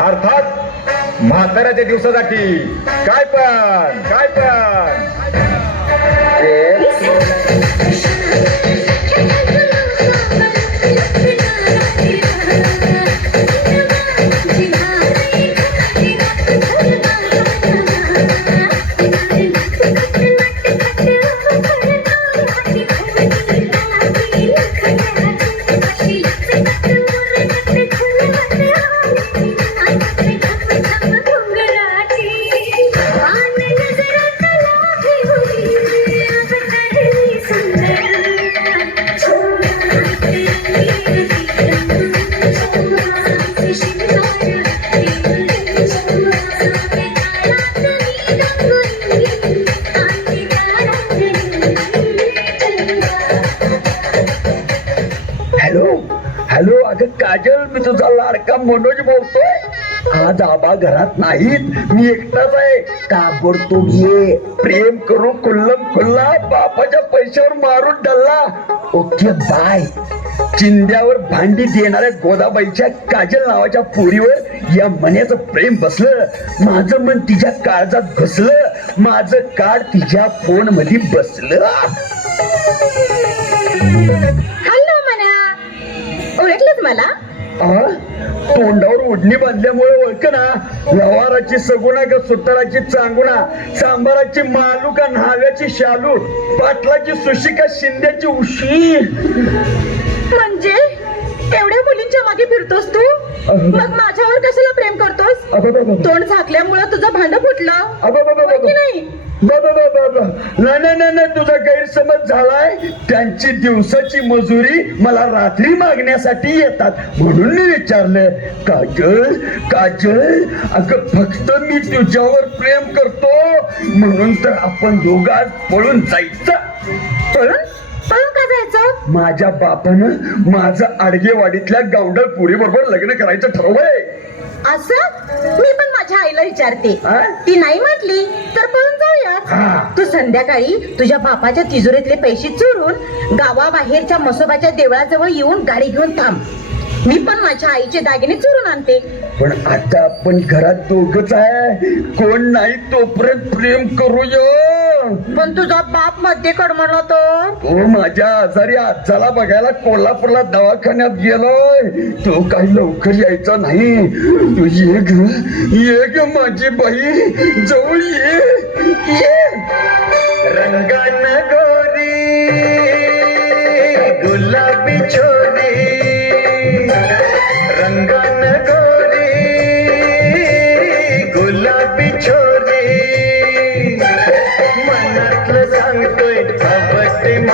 अर्थात म्हाताऱ्याच्या दिवसासाठी. काय पण काय पण. मी तुझा लाडका मनोज बोलतोय. आज आबा घरात नाहीत. मी एकटाच आहे. ताबडतोब ये. प्रेम करू कुल्लम खुल्ला. बापाच्या पैशावर मारून डल्ला. Okay bye. चिंद्यावर भांडी देणाऱ्या गोदाबाईच्या काजल नावाच्या पोरीवर या मन्याचं प्रेम बसलं. माझं मन तिच्या काळजात घुसलं. माझं काळ तिच्या फोनमध्ये बसलं. हॅलो म्हणा ओळखलंच मला? तोंडावर ओढणी बांधल्यामुळे ओळख ना. लवाराची सगुणा ग सुताराची चांगुणा. सांबाराची मालुका न्हाव्याची शालू. पाटलाची सुशिका शिंद्याची उशी. म्हणजे? एवढ्या मुलींच्या मागे फिरतोस तू? मग माझ्यावर कशाला प्रेम करतोस. तोंड झाकल्यामुळे तुझं भांड फुटलं. की नाही? नाही तुझा गैरसमज झालाय? त्यांची दिवसाची मजुरी मला रात्री मागण्यासाठी येतात. म्हणून मी विचारलं काजल काजल अगं फक्त मी तुझ्यावर प्रेम करतो. म्हणून तर आपण दोघात पळून जायचं. पळून? पळून का जायचं? माझ्या बापानं माझं आडगेवाडीतल्या गावडळ पुरी बरोबर लग्न करायचं ठरवलंय. असं? मी पण माझ्या आईला विचारते? ती नाही म्हटली तर पळून. जाऊया तू संध्याकाळी तुझ्या बापाच्या तिजोरीतले पैसे चोरून गावाबाहेरच्या मसोबाच्या देवळाजवळ येऊन गाडी घेऊन थांब. मी पण माझ्या आईचे दागिने चोरून आणते. पण आता आपण घरात दोघच आहे. कोण नाही तोपर्यंत प्रेम करूया. पण तुझा बापमध्ये कडमडला तर तो माझ्या आजारी आजाला बघायला कोल्हापूरला दवाखान्यात गेलोय. तो काही लवकर यायचा नाही. तू ये ग ये ग माझी बाई जवळ ये. ये. रंगान गोरी गुलाबी छोरी. रंगान गोरी गुलाबी छोरी.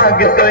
ಆಗಿತ್ತು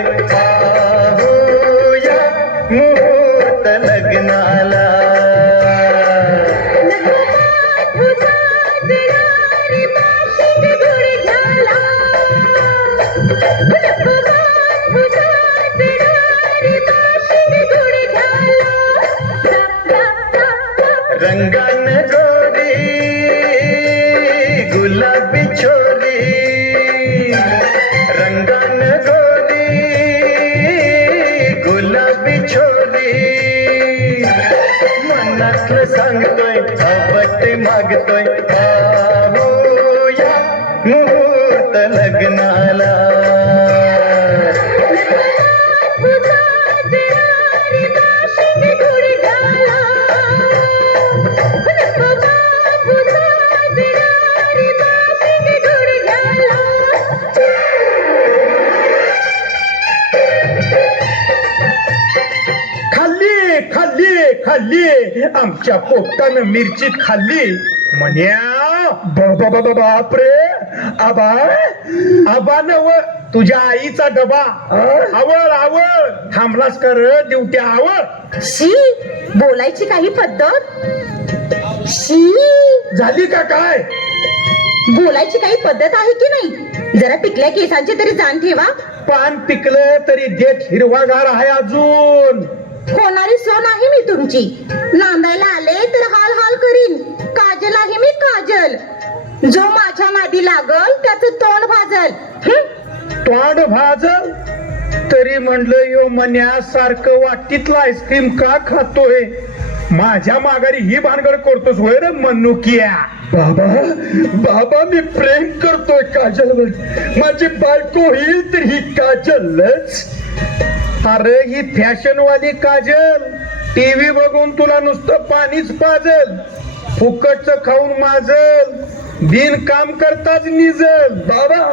खाल्ली. आमच्या पोपटानं मिरची खाल्ली. म्हण्या बाबा बाबा बापरे. आबा आबा नव तुझ्या आईचा डबा? आवळ आवळ. थांबलास कर दिवट्या आवळ. शी बोलायची काही पद्धत? शी. झाली का काय? बोलायची काही पद्धत आहे की नाही? जरा पिकल्या केसांची तरी जाण ठेवा. पान पिकलं तरी देठ हिरवागार आहे अजून. होणारी सण आहे मी तुमची. नांदायला आले तर हाल हाल करीन. काजल आहे मी काजल. जो माझ्या नादी लागल त्याचं तोंड भाजल. तोंड भाजल? तरी म्हणलं यो मन्या सारखं वाटीतलं आईस्क्रीम का खातोय? माझ्या माघारी ही भानगड करतोस होय रे मनुकिया. बाबा बाबा मी प्रेम करतोय काजल माझी बायको होईल तर ही काजलच. अरे ही फॅशन वाली काजल. टीव्ही बघून तुला नुसतं पाणीच पाजल. फुकटच खाऊन माजल. दिन काम करताच निजल. बाबा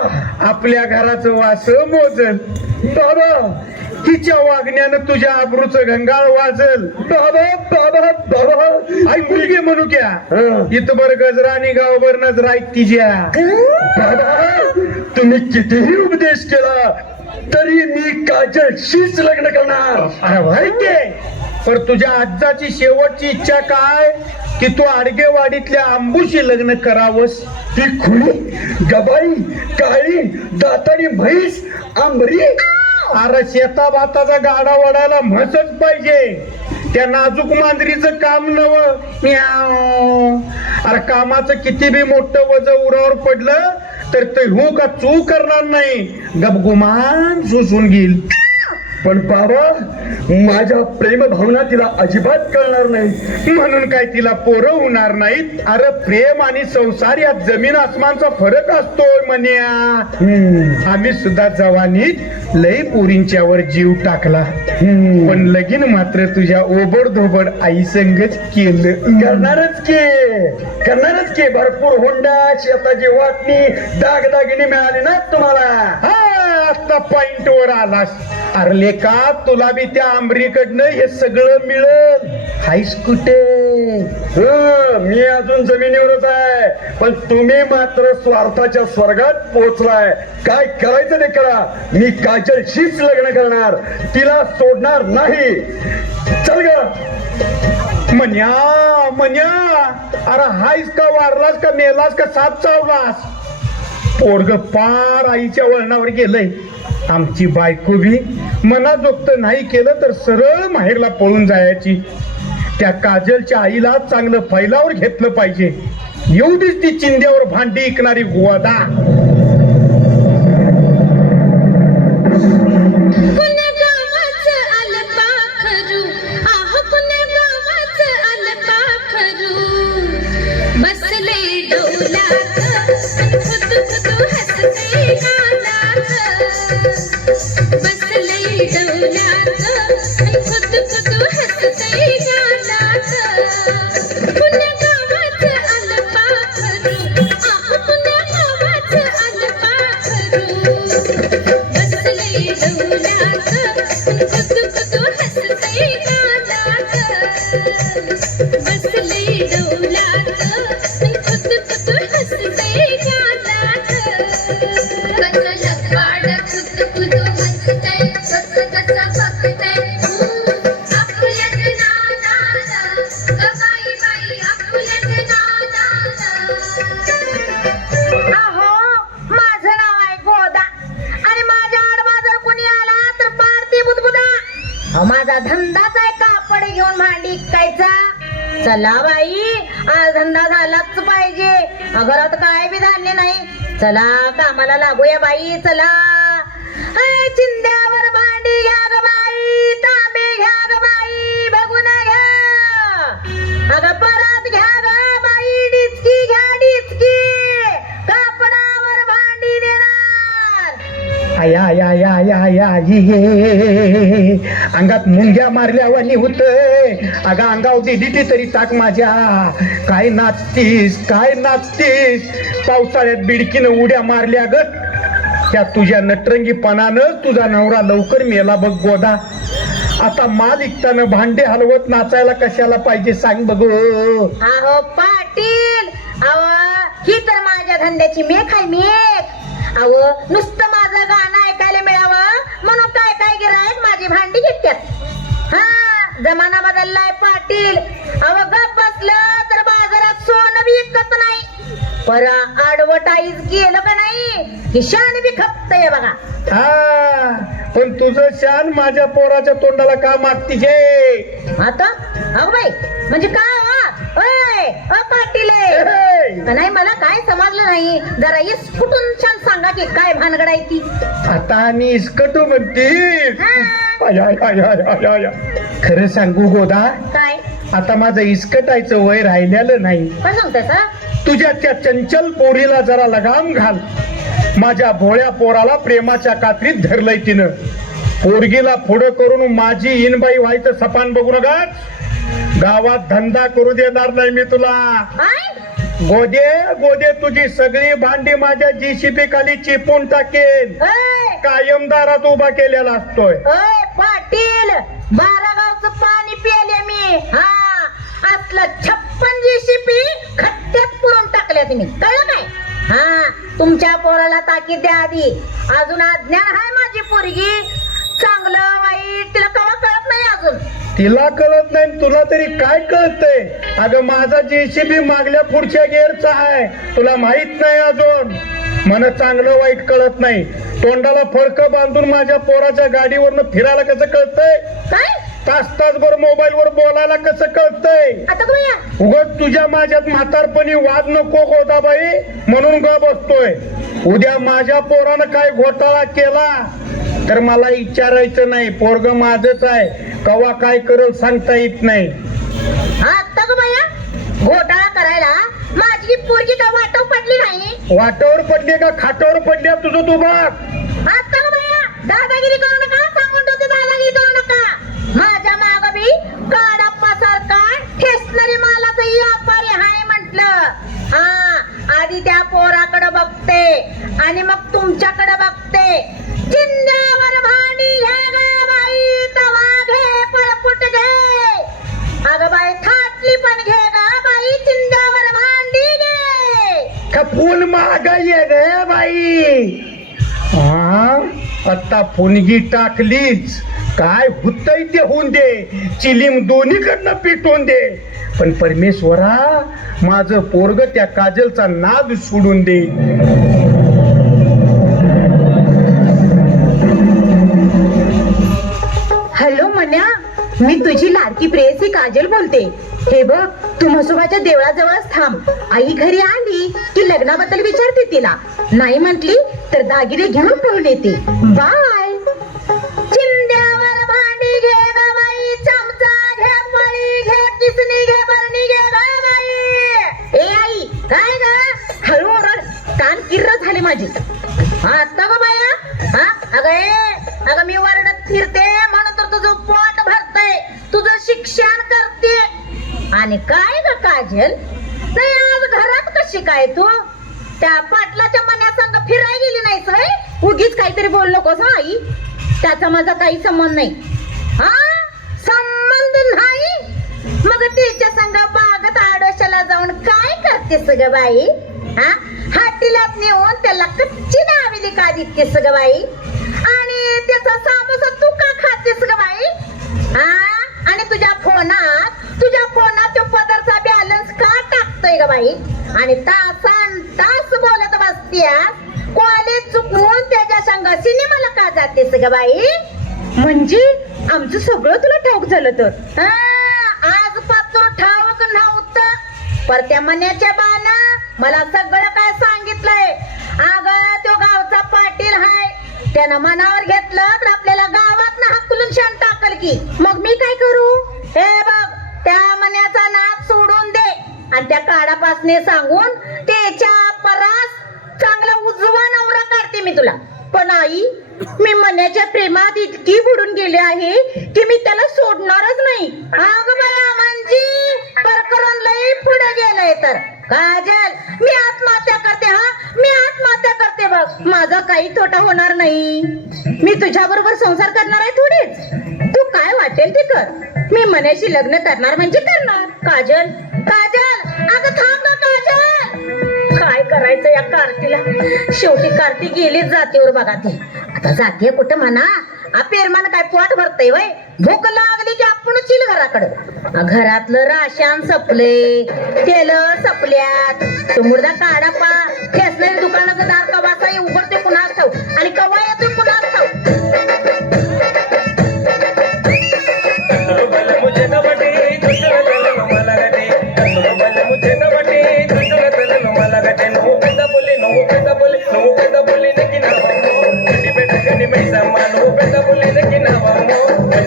आपल्या घराचं वास मोजल. बाबा तिच्या वागण्यानं तुझ्या आबरूचं गंगाळ वाजल. बाबा बाबा बाबा. आई मुलगी म्हणू क्या? हं. इथबर गजरा आणि गावभर नजर ऐक तिच्या बाबा तुम्ही कितीही उपदेश केला तरी मी काजलशीच लग्न करणार. माहितीये पर तुझ्या आजची शेवटची इच्छा काय? की तू आडगेवाडीतल्या आंबूशी लग्न करावंस? ती खुली गबाई काळी दातारी म्हैस आंबरी? अरे शेता भाताचा गाडा वडायला म्हसच पाहिजे. त्या नाजूक मांजरीचं काम नव. अरे कामाचं किती बी मोठं वज उरावर पडलं तर ते हो का चू करणार नाही? गपगुमान सुसून घेईल पण बाबा माझ्या प्रेम भावना तिला अजिबात कळणार नाही. म्हणून काय तिला पोरं होणार नाहीत? अरे प्रेम आणि संसार यात जमीन आसमानचा फरक असतोय म्हण्या. आम्ही सुद्धा जवानीत लई पोरींच्यावर जीव टाकला. पण लगीन मात्र तुझ्या ओबड धोबड आई संगच केलं करणारच की? करणारच की? भरपूर हुंडा शेताची वाटणी दागदागिने मिळाले ना तुम्हाला. हा. आता पॉइंट वर आलास. अरे लेका तुला बी त्या आंबरीकडनं हे सगळं मिळेल. हायस कुठे हो, मी अजून जमिनीवरच आहे. पण तुम्ही मात्र स्वार्थाच्या स्वर्गात पोहोचलाय. काय करायचं ते करा. मी काजलशीच लग्न करणार. तिला सोडणार नाही. चल ग. म्हण्या म्हण्या अरे हायस का वारलास का मेलास का साप चावलास पोरग पार आईच्या वळणावर गेलंय. आमची बायको बी मनाजोगत नाही केलं तर सरळ माहेरला पळून जायची. त्या काजलच्या आईला चांगलं फैलावर घेतलं पाहिजे. एवढीच ती चिंध्यावर भांडी ऐकणारी गोवादा. माझा धंदाच आहे कापड घेऊन भांडी विकायचा. चला बाई आज धंदा झालाच पाहिजे. घरात काय बी धान्य नाही. चला कामाला लागूया बाई चला. चिंद्या आया या या या या ये अंगात मुंग्या मारल्यावानी होत अगं अंगाव दिली तरी टाक माझ्या काय नाचतीस काय नाचतीस पावसाळ्यात बिडकीनं उड्या मारल्या ग त्या तुझ्या नटरंगीपणानं तुझा नवरा लवकर मेला बघ गोदा आता माल इकताना भांडे हलवत नाचायला कशाला पाहिजे सांग बघ पाटील ही तर माझ्या धंद्याची मेख आहे मेख अहो नुसतं माझं गाणं ऐकायला मिळावं. म्हणून काय काय गिरायत माझी भांडी घेतल्यात. हा जमाना बदललाय पाटील. अहो गप बसलं तर बाजारात सोनं विकत नाही. पर ऍडव्हर्टाईज केलं का नाही की शान बी खपतय बघा हा पण तुझं शान माझ्या पोराच्या तोंडाला का मागतीस हे? आता अहो बाई म्हणजे काय हो? ओय, अ पाटीले! नाही मला काय समजलं नाही जरा इस कुठून छान सांगा की काय भानगड आहे ती आता आणि इस्कटू म्हणतीस. आय, आय, आय, आय, आय, आय. खरं सांगू गोदा काय आता माझं इस्कटायचं वय राहिलेलं नाही काय सांगताय सा तुझ्या त्या चंचल पोरीला जरा लगाम घाल. माझ्या भोळ्या पोराला प्रेमाच्या कात्रीत धरलंय तिनं. पोरगीला पुढं करून माझी इनबाई व्हायचं सपान बघू नका गावात धंदा करू देणार नाही मी तुला. गोदे गोदे तुझी सगळी भांडी माझ्या जीसीपी खाली चिपून टाकेन. कायम दारात उभा केलेला असतोय. पाटील. बारा गावचं पाणी पिले मी. हा. असलं छप्पन जीसीपी खड्ड्यात पुरून टाकल्या तुम्ही कळलं काय? हा तुमच्या पोराला ताकीद द्या आधी. अजून अज्ञान आहे माझी पोरगी. चांगलं वाईट तिला कवा कळत नाही अजून? तिला कळत नाही तुला तरी काय कळतंय? अगं माझा जेसीबी मागल्या पुढच्या गेअरचा आहे. तुला माहीत नाही अजून. मन चांगलं वाईट कळत नाही. तोंडाला फडक बांधून माझ्या पोराच्या गाडीवरनं फिरायला कसं कळतंय? काय? तास तासभर मोबाईल वर बोलायला कसं कळतंय? उगत तुझ्या माझ्यात म्हातारपणी वाद नको होता बाई म्हणून ग बसतोय. उद्या माझ्या पोरानं काय घोटाळा केला? तर मला विचारायचं नाही पोरग माझच आहे. कवा काय करल सांगता येत नाही. आता ग बाया घोटाळा करायला? माझी पोरगी का वाटव पडली नाही? वाटावर पडले का खाटावर पडल्या तुझं तू बघ आता ग बाया दादागिरी करू नका सांगून ठेवते दादागिरी करू नका माझ्या माग काडाप्पा सरकार ठेसणारी मालाचा व्यापारी हाय म्हंटल. हा आधी त्या पोराकडे बघते आणि मग तुमच्याकडे बघते. चिंध्यावर भांडी घे ग बाई तवा घे पळपुट घे. अगं बाई थाटली पण घे ग बाई चिंध्यावर भांडी घे. खपून मागा ये रे बाई? हा आता फुनगी टाकलीच. काय होतय ते होऊन दे? चिलीम दोन्हीकडनं पेटवून दे. पण परमेश्वरा माझं पोरग त्या काजलचा नाद सोडून दे. हॅलो मन्या. मी तुझी लाडकी प्रेयसी काजल बोलते. हे बघ तू म्हसोबाच्या देवळाजवळच थांब. आई घरी आली की लग्नाबद्दल विचारते तिला. नाही म्हटली तर दागिने घेऊन पळून येते. बा घे किसनी घे बाई. ए आई काय ना हळू ओरड कान किर्र झाले माझे. आता ग बाया? हा? अगं ए अगं मी वरडत फिरते. म्हणून तर तुझं पोट भरतय. तुझं शिक्षण करते. आणि काय ग काजल? नाही आज घरात कशी काय तू? त्या पाटलाच्या मन्यासंग फिरायला गेली नाहीस वय उगीच काहीतरी बोललो कस आई. त्याचा माझा काही संबंध नाही. तिच्या संग बागत आडोशाला जाऊन काय करतेस ग बाई? हा? हाटीलात नेऊन त्याला कच्ची नावेली का देतेस ग बाई. आणि त्याचा सामोसा तू का खाते ग बाई. हा? आणि तुझ्या फोनात तुझ्या फोनात तो पदरचा बॅलन्स का टाकतोय ग बाई? आणि तासान तास बोलत बसतीया कॉलेज चुकवून त्याच्या संग सिनेमाला का जातेस ग बाई? म्हणजे आमचं सगळं तुला ठाऊक झालं तर. हा, पात्र नव्हतं. पर त्या मन्याच्या बाना मला सगळं काय सांगितलंय. अग तो गावचा पाटील हाय. त्यानं मनावर घेतलं तर आपल्याला गावात ना हकलून शान टाकल की. मग मी काय करू? हे बघ त्या मन्याचा नाद सोडून दे आणि त्या काडापासने सांगून त्याच्या परास चांगला उजवा नवरा काढते मी तुला. पण आई मी मनाच्या प्रेमात इतकी बुडून गेले आहे की मी त्याला सोडणारच नाही. अग बाया म्हणजे प्रकरण लई पुढे गेलंय तर. काजल मी आत्महत्या करते हा? मी आत्महत्या करते बघ. माझा काही तोटा होणार नाही. मी तुझ्या बरोबर संसार करणार आहे थोडीच. तू काय वाटेल ते कर. मी मनाशी लग्न करणार म्हणजे करणार. काजल काजल अगं थांब काजल. काय करायचं या कार्तीला. शेवटी कार्ती गेलीच जातीवर बघा ती. आता जाते कुठं म्हणा? पेरमान काय पोट भरतय वय? भूक लागली की आपण चिल घराकडं. घरातलं राशन सपले तेल सपल्यात. तो मुर्दा काढा पा. ठेसणारी दुकानाचं दार कवाचा उघडते पुन्हा ठाऊ आणि कवा येतोय पुन्हा ठाऊ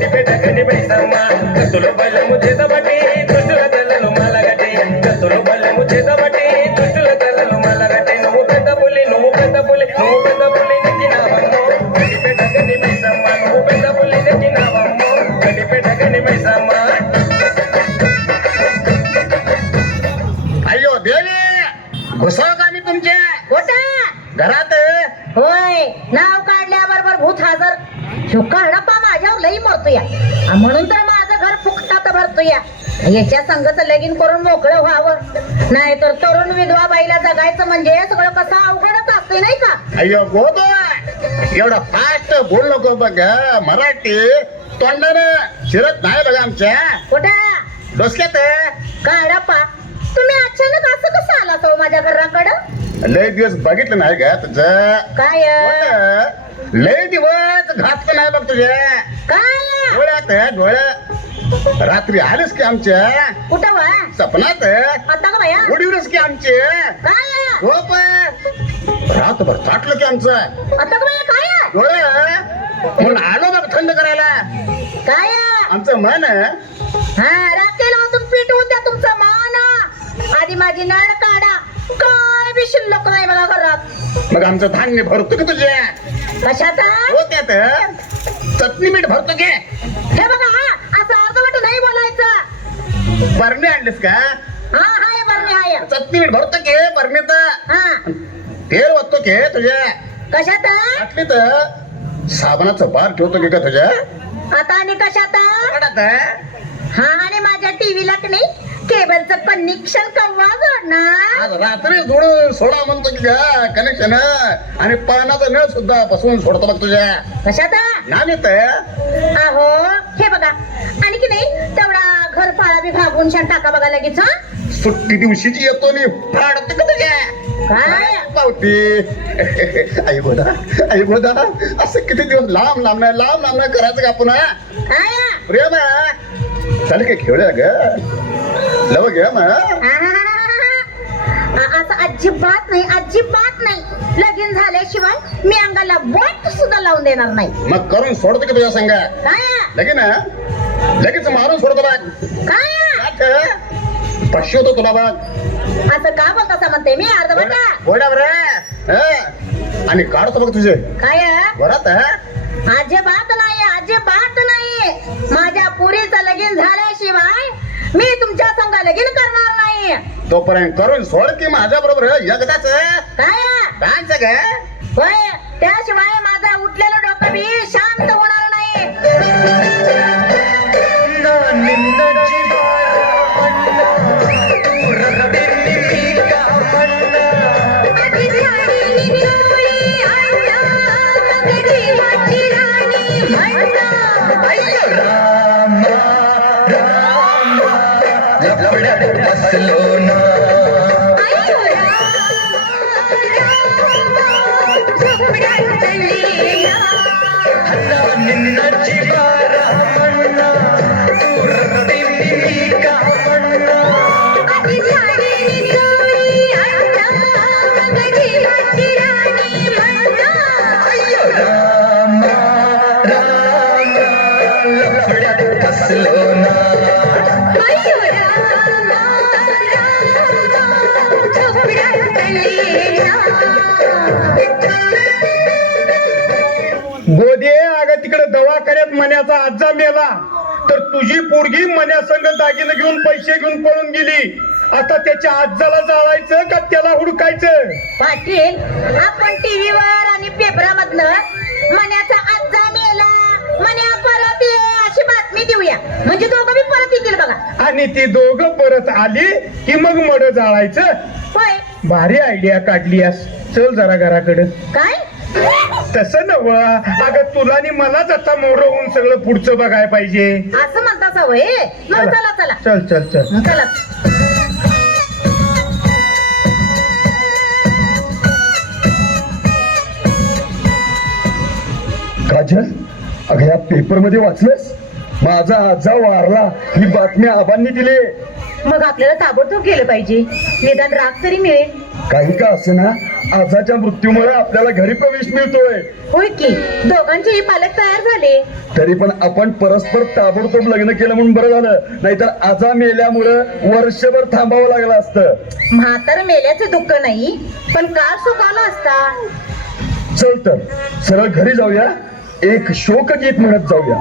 కనిపెట్టకని పైసమ్మ కత్తుల బలము చేతబట్టి याच्या संघच लगीन करून मोकळं व्हावं. नाहीतर तरुण विधवा बाईला जगायचं म्हणजे सगळं कसं अवघडच असते नाही का? अय्यो गोद एवढा फास्ट बोल नको बघ मराठी तोंडानं शिरत नाही बघ आमच्या. कुठं? डोसक्यात काढपा तुम्ही अचानक असं कसं आला तो माझ्या घराकडं? लय दिवस बघितलं नाही का तुझं. काय? लय दिवस घातलं नाही बघ तुझ्या. काय? डोळ्यात डोळ्यात रात्री आलीस की आमच्या? कुठं वा? सपनात? आता का आमचे? काय? झोप रातभर फाटलं की आमचं. आता का बाया काय? डोळं म्हणून आलो बघ थंड करायला. काय? आमचं मन हा रात्रीला वाजून पीठ द्या तुमचं मान. आधी माझी नळ काढा. काय बी शिल्लक नाही बघा घरात. मग आमचं धान्य भरतो की तुझ्या? कशात हो त्यात चटणी मीठ भरतो की? हे बघा हा असं अर्धवट नाही बोलायचं. बरणी आणलीस का? हा हाय बरं हाय. चटणी मीठ भरतो की बरणीत? हा. तेल वाटतो की तुझ्या कशात? आटलीत साबणाचं बार ठेवतो की का तुझ्या? आता आणि कशात? हा आणि माझ्या टीव्हीला की नाही? केबलचं कनेक्शन कव्वा जोडणार आज रात्री थोडं सोडा म्हणतो की का कनेक्शन आणि पानाचा नळ सुद्धा बसवून सोडतो बघ तुझ्या. कशात नानीत अहो हे बघा. आणि की नाही तेवढा घर पाळा बी भागून शान टाका बघा लगेच हा. सुट्टी दिवशीची येतो नि फाडतो का तुझ्या? काय? पावती? आई गोदा आई गोदा असं किती दिवस लांब लांब नाही लांब लांब नाही करायचं का आपण हा? प्रेम चालेल काय खेळूया ग? लव घ्या आ- असं अजिबात नाही अजिबात नाही. लगीन झाल्याशिवाय मी अंगाला बोट सुद्धा लावून देणार नाही. मग करून सोडतो की तुझ्या संग? काय? लगेच ना लगेच मारून सोडतो बघ काय? पशी होतो तुला बघ असं का बोलता म्हणते मी अर्ध बटा बरं. आणि काढतो बघ तुझे. काय बरात अजिबात नाही अजिबात नाही. माझ्या पुरीचं लगीन झाल्याशिवाय मी तुमच्या संग लगीन करणार नाही. तोपर्यंत करून सोड की माझ्या बरोबर. एकदाच. काय? डान्स ग होय त्याशिवाय माझा उठलेलं डोकं बी शांत होणार नाही. पोरगी मन्यासंग दागिने घेऊन पैसे घेऊन पळून गेली. आता त्याच्या आजाला जाळायचं का त्याला हुडकायचं? पाटील आपण टीव्हीवर आणि पेपरामधनं मन्याचा आजा मेला. मन्या परत ये अशी बातमी देऊया. म्हणजे दोघं बी परत येतील बघा. आणि ती दोघं परत आली की मग मड जाळायचं. होय. भारी आयडिया काढलीस चल जरा घराकडे. काय? तसं नव अगं तुला आणि मलाच आता मोरं होऊन सगळं पुढचं बघायला पाहिजे. असं म्हणता सवय मग चला. चला चल. चल चल चला. काजल अगं या पेपरमध्ये वाचलंस? माझा आजा वारला. ही बातमी आबांनी दिली. मग आपल्याला ताबडतोब केलं पाहिजे. निदान राग तरी मिळेल. काही का असे ना आजाच्या मृत्यूमुळे आपल्याला घरी प्रवेश मिळतोय. होय की? दोघांचेही पालक तयार झाले. तरी पण आपण परस्पर ताबडतोब लग्न केलं म्हणून बरं झालं. नाहीतर आजा मेल्यामुळं वर्षभर थांबावं लागलं असतं. म्हातार मेल्याचं दुःख नाही पण काळ सुखाला असता. चल तर सरळ घरी जाऊया. एक शोकगीत म्हणत जाऊया.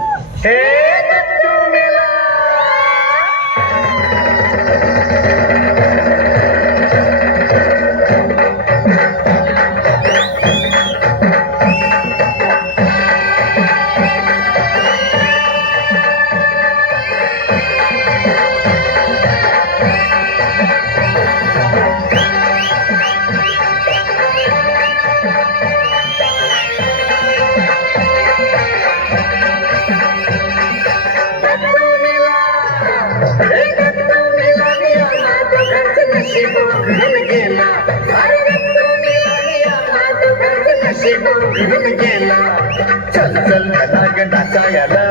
चल चल नाग नाचायला चल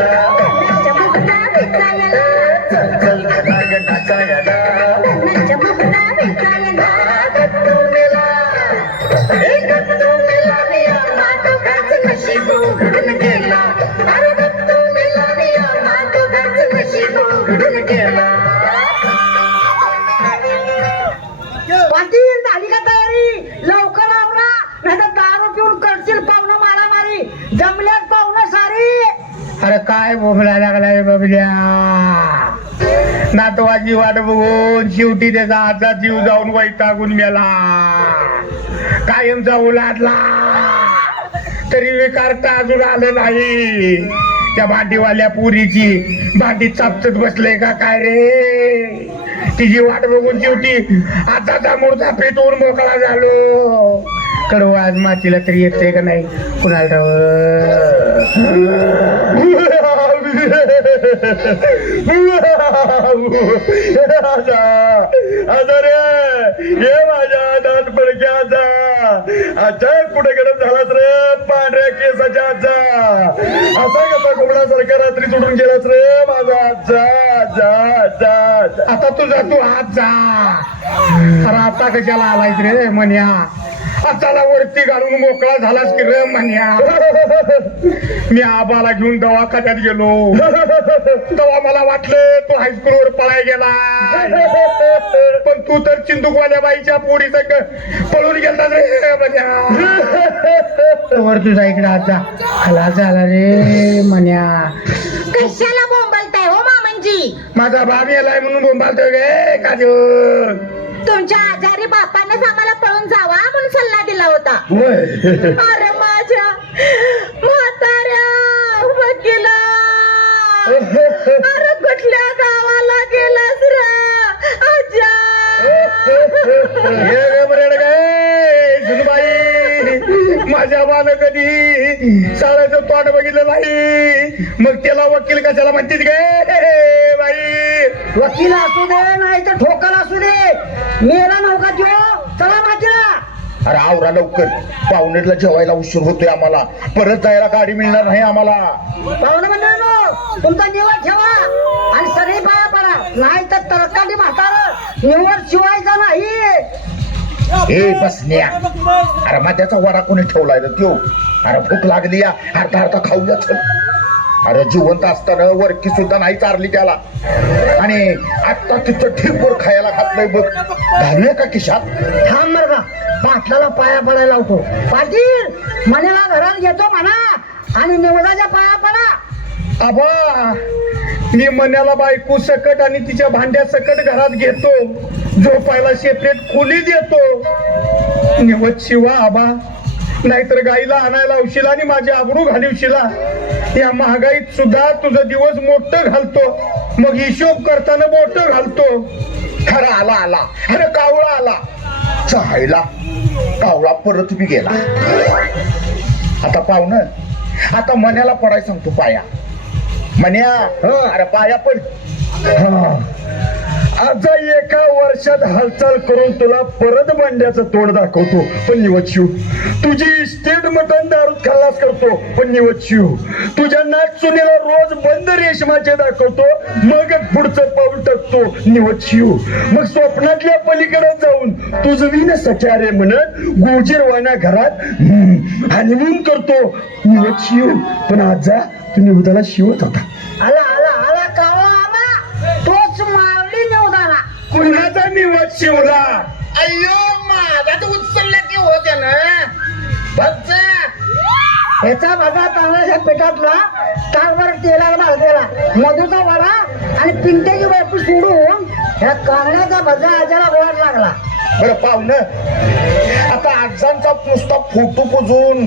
शेवटी त्याचा आजचा जीव जाऊन वैतागून मेला. कायमचा लागला तरी विकारता अजून आलं नाही. त्या भांडीवाल्या पुरीची भांडी चापचत बसले का काय रे? तिची वाट बघून शेवटी आताचा मूर्ता पेटवून मोकळा झालो. कडवा आज मातीला तरी येते का नाही? कुणाला ठाव ये माझ्या दात पडक्याचा अच्छा कुठे कडे झालाच रे पांढऱ्या केसाच्या आजा असा कसा कोकणासारखा रात्री सोडून गेलाच रे माझा जा जा जा आता तू जा तू हात जा. अरे आता कशाला आलायच रे म्हण्या आताला वरती घालून मोकळा झालास की रे मन्या? मी आबाला घेऊन दवाखान्यात गेलो. तेव्हा मला वाटलं तू हायस्कूल वर पळाय गेला. पण तू तर चिंदुकवाल्या बाईच्या पोरी संग पळून गेला रे मन्या. वर तुझा इकडे हात जा खलास झाला रे मन्या. कशाला बोंबलताय हो मामांजी? माझा बाप यालाय म्हणून बोंबालतोय गे काजून तुमच्या आजारी बापानेच आम्हाला पळून जावा म्हणून सल्ला दिला होता. अरे माझ्या म्हाताऱ्या वकील. अरे कुठल्या गावाला गेलास रे? आजा. हे गे बरेड गे, सुनबाई माझ्या बानं कधी साड्याचं तोंड बघितलं नाही. मग त्याला वकील कशाला म्हणतीस गे? बाई. वकील असू दे नाही तर ठोकर असू दे. मेला नौका जो चला माझ्या. अरे आवरा लवकर. पाहुणेरला जेवायला उशीर होतोय आम्हाला. परत जायला गाडी मिळणार नाही आम्हाला. पाहुणे मंडळांनो तुमचा निवड ठेवा. आणि सगळी पाया पडा. नाही तर तरकाटी म्हातार. निवड शिवायचा नाही. ए बसल्या अरे माझ्याचा वडा कोणी ठेवलाय रे त्यो? अरे भूक लागली या. अर्धा अर्धा खाऊया चल. अरे जिवंत असताना वरकी सुद्धा नाही चारली त्याला. आणि आता तिचं ठीकवर खायला घातलंय बघ. घालूया का खिशात? थांब का पाटलाला पाया पडायला लावतो. पाटील मनेला घरात घेतो म्हणा आणि निवडाच्या पाया पडा. आबा मी मन्याला बायको सकट आणि तिच्या भांड्या सकट घरात घेतो. झोपायला सेपरेट खोली देतो निवत शिवा आबा नाहीतर गाईला आणायला उशिला आणि माझी आबरू घालवशिला या महागाईत सुद्धा तुझं दिवस मोठं घालतो. मग हिशोब करताना मोठं घालतो. खरा आला आला. अरे कावळा आला. चायला कावळा परत बी गेला आता पाहुणं आता मन्याला पडाय सांगतो पाया मन्या अरे पाया पड आता एका वर्षात हालचाल करून तुला परत भांड्याचं तोंड दाखवतो. पण निवत शिव तुझी इस्टेट मटण दारूत खल्लास करतो पण निवत शिव तुझ्या नाच चुनीला रोज बंद रेशमाचे दाखवतो मग पुढचं पाऊल टाकतो निवत शिव मग स्वप्नातल्या पलीकडे जाऊन तुझं विन सख्या म्हणत गोजीरवाना घरात हनीमून करतो निवत शिव पण आज जा तू शिवत होता. आला. कुणाचा निवत शिवला? अय्यो माझा तर उचलला की होत्या ना. बघ ह्याचा माझा तांदळाच्या पिठातला ताकभर तेलाला भाजलेला मधूचा वडा आणि पिंट्याची बायको सोडून ह्या कांद्याचा भजा आजाला गोड लागला. बरं पाहुणं आता आजांचा नुसता फोटो पुजून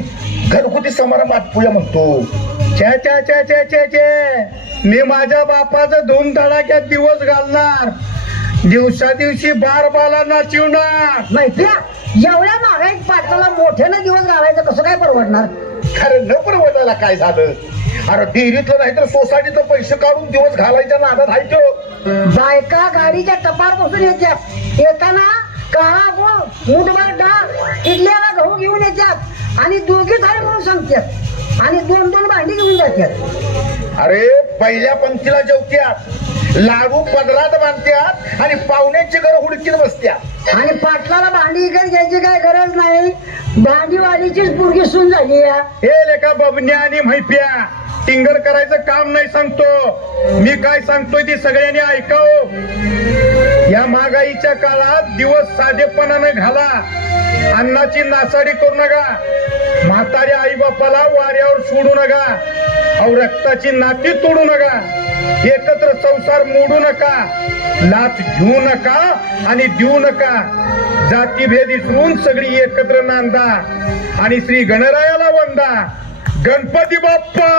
घरगुती समारंभ आटपूया म्हणतो. छे. मी माझ्या बापाचं धूम धडाक्यात दिवस घालणार. दिवसा दिवशी बार बाला नाचिवणार माहितीया एवढ्या महागाईत पाटलाला मोठ्यानं दिवस घालायचं कसं काय परवडणार? खरं न परवडायला काय झालं? अरे डेअरीतलं नाही तर सोसायटीचं पैसे काढून दिवस घालायच्या नादात आहे तो. बायका गाडीच्या टपार बसून येतात येताना काळा गोळ मुठभर डाळ इडल्याला गहू घेऊन येतात आणि दोघी थाळी म्हणून सांगतात आणि दोन दोन भांडी घेऊन जातात अरे पहिल्या पंक्तीला जेवत्यात. लाडू पदरात बांधत्यात आणि पाहुण्यांची घर हुडकीत बसत्यात. आणि पाटलाला भांडी इकडे घ्यायची काय गरज नाही. भांडीवालीचीच पुरगी सून झाली आहे. हे लेखा बबन्या आणि म्हैप्या. टिंगर करायचं काम नाही सांगतो. मी काय सांगतोय ती सगळ्यांनी ऐकाव. या महागाईच्या काळात दिवस साधेपणानं घाला. अन्नाची नासाडी करू नका. म्हाताऱ्या आई बापाला वाऱ्यावर सोडू नका. अहो रक्ताची नाती तोडू नका. एकत्र संसार मोडू नका. लाच घेऊ नका आणि देऊ नका. जातीभेद विसरून सगळी एकत्र नांदा आणि श्री गणरायाला वंदा. गणपती बाप्पा!